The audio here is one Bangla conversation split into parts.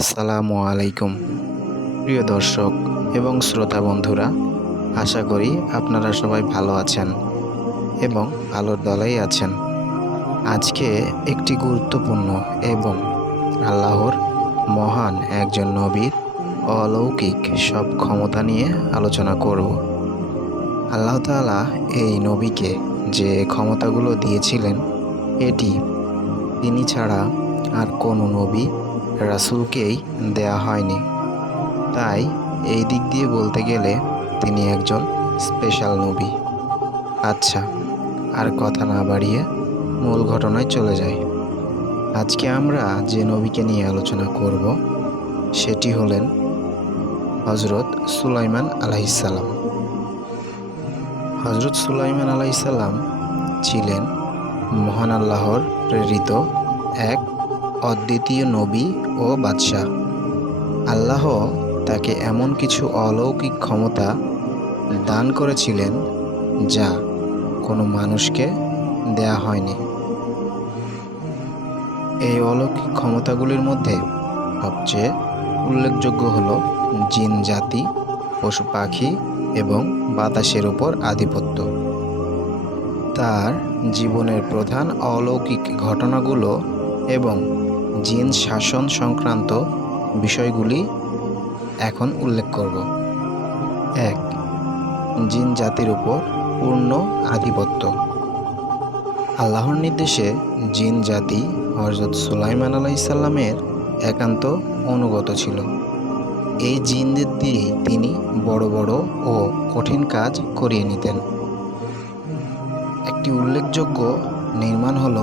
আসসালামু আলাইকুম। প্রিয় দর্শক এবং শ্রোতা বন্ধুরা, আশা করি আপনারা সবাই ভালো আছেন এবং ভালোর দলেই আছেন। আজকে একটি গুরুত্বপূর্ণ এবং আল্লাহর মহান একজন নবীর অলৌকিক সব ক্ষমতা নিয়ে আলোচনা করব। আল্লাহ তাআলা এই নবীকে যে ক্ষমতাগুলো দিয়েছিলেন, এটি তিনি ছাড়া আর কোনো নবী রাসূলকেই দেয়া হয়নি। তাই এই দিক দিয়ে বলতে গেলে তিনি একজন স্পেশাল নবী। আচ্ছা আর কথা না বাড়িয়ে মূল ঘটনায় চলে যাই। আজকে আমরা যে নবীকে নিয়ে আলোচনা করব, সেটি হলেন হজরত সুলাইমান আলাইসাল্লাম হজরত সুলাইমান আলাইসাল্লাম ছিলেন মহান আল্লাহর প্রেরিত এক অদ্বিতীয় নবী ও বাদশাহ। আল্লাহ তাকে এমন কিছু অলৌকিক ক্ষমতা দান করেছিলেন যা কোনো মানুষকে দেয়া হয়নি। এই অলৌকিক ক্ষমতাগুলির মধ্যে সবচেয়ে উল্লেখযোগ্য হল জিন জাতি, পশু পাখি এবং বাতাসের উপর আধিপত্য। তার জীবনের প্রধান অলৌকিক ঘটনাগুলো এবং জিন শাসন সংক্রান্ত বিষয়গুলি এখন উল্লেখ করব। এক, জিন জাতির উপর পূর্ণ আধিপত্য। আল্লাহর নির্দেশে জিন জাতি হজরত সুলাইমান আলাইসাল্লামের একান্ত অনুগত ছিল। এই জিনদের দিয়েই তিনি বড় বড় ও কঠিন কাজ করিয়ে নিতেন। একটি উল্লেখযোগ্য নির্মাণ হল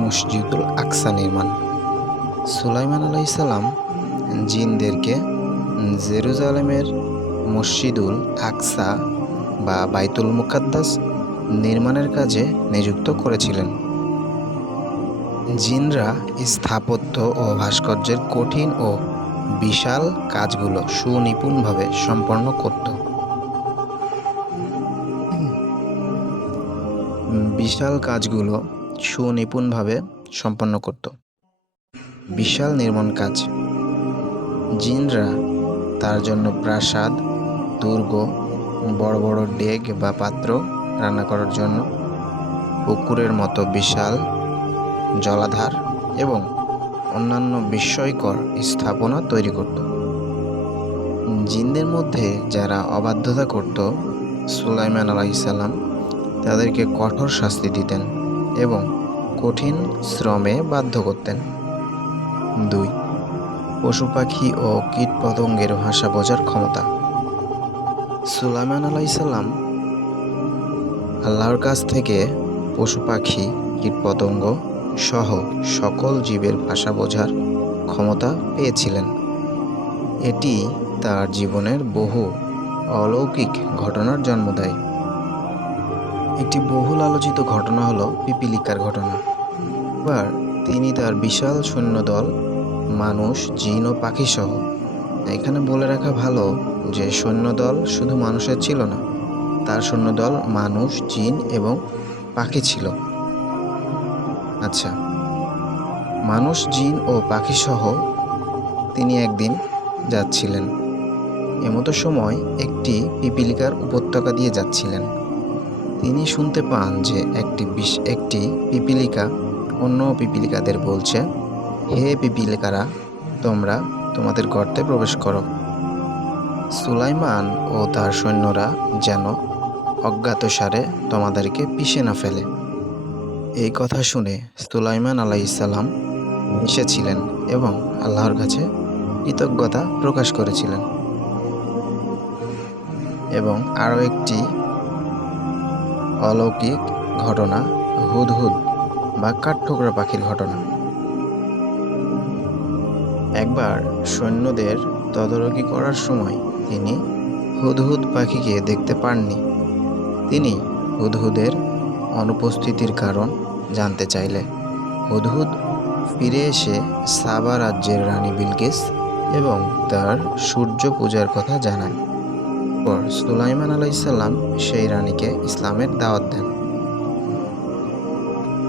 মসজিদুল আকসা নির্মাণ। সুলাইমান আলাইসাল্লাম জিনদেরকে জেরুজালেমের মসজিদুল আকসা বা বাইতুল মুকাদ্দাস নির্মাণের কাজে নিযুক্ত করেছিলেন। জিনরা স্থাপত্য ও ভাস্কর্যের কঠিন ও বিশাল কাজগুলো সুনিপুণভাবে সম্পন্ন করত। বিশাল কাজগুলো সুনিপুণভাবে সম্পন্ন করত। বিশাল নির্মাণ কাজ। জিনরা তার জন্য প্রাসাদ, দুর্গ, বড় বড় ডেগ বা পাত্র রান্না করার জন্য পুকুরের মতো বিশাল জলাধার এবং অন্যান্য বিস্ময়কর স্থাপনা তৈরি করত। জিনদের মধ্যে যারা অবাধ্যতা করত, সুলাইমান আলাইসাল্লাম তাদেরকে কঠোর শাস্তি দিতেন এবং কঠিন শ্রমে বাধ্য করতেন। দুই। পশু পাখি ও কীট পতঙ্গের ভাষা বোঝার ক্ষমতা। সুলাইমান আলাইসাল্লাম আল্লাহর কাছ থেকে পশু পাখি, কীট পতঙ্গ সহ সকল জীবের ভাষা বোঝার ক্ষমতা পেয়েছিলেন। এটি তার জীবনের বহু অলৌকিক ঘটনার জন্ম দেয়। একটি বহুল আলোচিত ঘটনা হলো পিপিলিকার ঘটনা। এবার তিনি তার বিশাল সৈন্যদল, মানুষ, জিন ও পাখি সহ। এখানে বলে রাখা ভালো যে সৈন্যদল শুধু মানুষের ছিল না, তার সৈন্যদল মানুষ, জিন এবং পাখি ছিল। আচ্ছা মানুষ, জিন ও পাখি সহ তিনি একদিন যাচ্ছিলেন। এমতো সময় একটি পিপিলিকার উপত্যকা দিয়ে যাচ্ছিলেন। তিনি শুনতে পান যে একটি বিশ, একটি পিপিলিকা অন্য পিপিলিকাদের বলছে, হে পিপিলিকারা, তোমরা তোমাদের গর্তে প্রবেশ করো। সুলাইমান ও তার সৈন্যরা যেন অজ্ঞাতসারে তোমাদেরকে পিষে না ফেলে। এই কথা শুনে সুলাইমান আলাইসাল্লাম এসেছিলেন এবং আল্লাহর কাছে কৃতজ্ঞতা প্রকাশ করেছিলেন। এবং আরও একটি অলৌকিক ঘটনা হুদহুদ বা কাঠঠোকরা পাখির ঘটনা। একবার সৈন্যদের তদারকি করার সময় তিনি হুদহুদ পাখিকে দেখতে পাননি। তিনি হুদহুদের অনুপস্থিতির কারণ জানতে চাইলে। হুদহুদ ফিরে এসে সাবা রাজ্যের রানী বিলকিস এবং তার সূর্য পূজার কথা জানান। পর সুলাইমান আলাইসাল্লাম সেই রানীকে ইসলামের দাওয়াত দেন।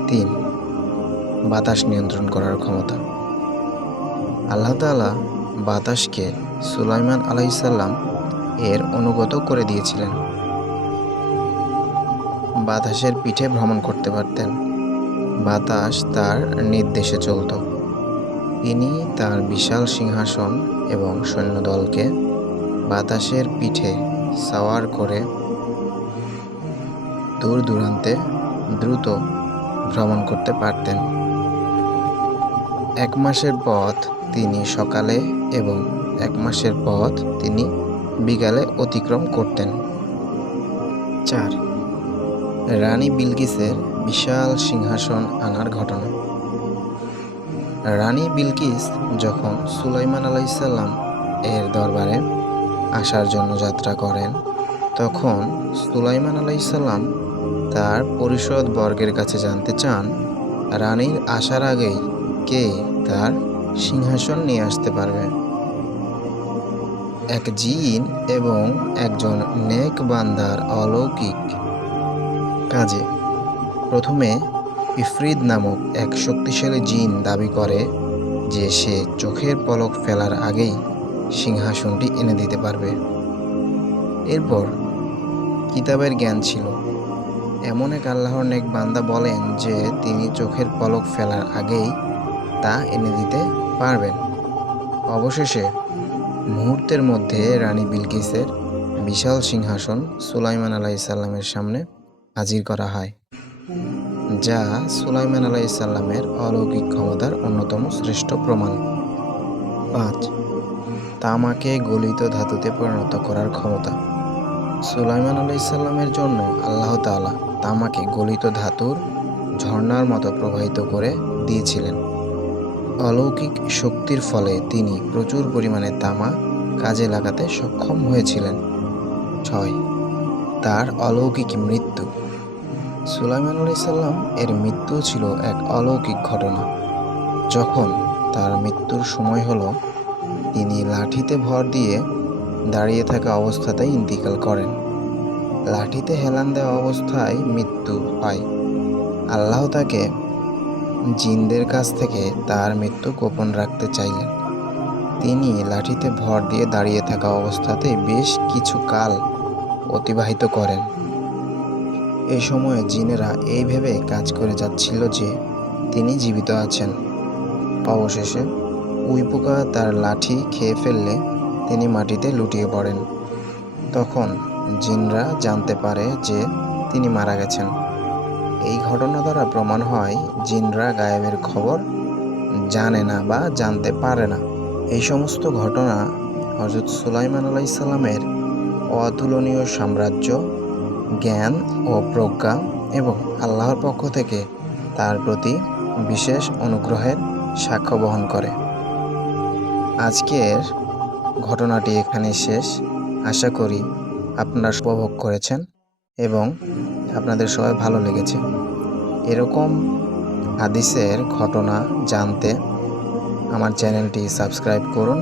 তিন, বাতাস নিয়ন্ত্রণ করার ক্ষমতা। আল্লাহ তাআলা বাতাসকে সুলাইমান আলাইসাল্লাম এর অনুগত করে দিয়েছিলেন। বাতাসের পিঠে ভ্রমণ করতে পারতেন। বাতাস তার নির্দেশে চলত। তিনি তার বিশাল সিংহাসন এবং সৈন্যদলকে বাতাসের পিঠে সাওয়ার করে দূর দূরান্তে দ্রুত ভ্রমণ করতে পারতেন। এক মাসের পথ তিনি সকালে এবং এক মাসের পথ তিনি বিকালে অতিক্রম করতেন। চার, রানী বিলকিসের বিশাল সিংহাসন আনার ঘটনা। রানী বিলকিস যখন সুলাইমান আলাইসাল্লাম এর দরবারে আসার জন্য যাত্রা করেন, তখন সুলাইমান আলাইসাল্লাম তার পরিষদ বর্গের কাছে জানতে চান, রানীর আসার আগেই কে তার সিংহাসন নিয়ে আসতে পারবে। এক জিন এবং একজন নেক বান্দার অলৌকিক কাজে। প্রথমে ইফরিদ নামক এক শক্তিশালী জিন দাবি করে যে সে চোখের পলক ফেলার আগেই সিংহাসনটি এনে দিতে পারবে। এরপর কিতাবের জ্ঞান ছিল। এমন এক আল্লাহর নেক বান্দা বলেন যে তিনি চোখের পলক ফেলার আগেই তা এনে দিতে পারবেন। অবশেষে মুহূর্তের মধ্যে রানী বিলকিসের বিশাল সিংহাসন সুলাইমান আলাইসাল্লামের সামনে হাজির করা হয়, যা সুলাইমান আলাইসাল্লামের অলৌকিক ক্ষমতার অন্যতম শ্রেষ্ঠ প্রমাণ। পাঁচ, তামাকে গলিত ধাতুতে পরিণত করার ক্ষমতা। সুলাইমান আলাইসাল্লামের জন্য আল্লাহ তাআলা তামাকে গলিত ধাতুর ঝর্ণার মতো প্রবাহিত করে দিয়েছিলেন। অলৌকিক শক্তির ফলে তিনি প্রচুর পরিমাণে তামা কাজে লাগাতে সক্ষম হয়েছিলেন। ছয়, তার অলৌকিক মৃত্যু। সুলাইমান আলাইসাল্লাম এর মৃত্যু ছিল এক অলৌকিক ঘটনা। যখন তার মৃত্যুর সময় হলো, তিনি লাঠিতে ভর দিয়ে দাঁড়িয়ে থাকা অবস্থাতেই ইন্তিকাল করেন। লাঠিতে হেলান দেওয়া অবস্থায় মৃত্যু হয়। আল্লাহ তাকে জিনদের কাছ থেকে তার মৃত্যু গোপন রাখতে চাইলেন। তিনি লাঠিতে ভর দিয়ে দাঁড়িয়ে থাকা অবস্থাতেই বেশ কিছু কাল অতিবাহিত করেন। এই সময়ে জিনেরা এই ভেবে কাজ করে যাচ্ছিল যে তিনি জীবিত আছেন। অবশেষে উইপোকা তার লাঠি খেয়ে ফেললে তিনি মাটিতে লুটিয়ে পড়েন। তখন জিনরা জানতে পারে যে তিনি মারা গেছেন। এই ঘটনা দ্বারা প্রমাণ হয়, জিনরা গায়েবের খবর জানে না বা জানতে পারে না। এই সমস্ত ঘটনা হজরত সুলাইমান আলাইসাল্লামের অতুলনীয় সাম্রাজ্য, জ্ঞান ও প্রজ্ঞা এবং আল্লাহর পক্ষ থেকে তার প্রতি বিশেষ অনুগ্রহের সাক্ষ্য বহন করে। আজকের ঘটনাটি এখানে শেষ। আশা করি আপনারা উপভোগ করেছেন এবং আপনাদের সবাই ভালো লেগেছে। এরকম হাদিসের ঘটনা জানতে আমার চ্যানেলটি সাবস্ক্রাইব করুন।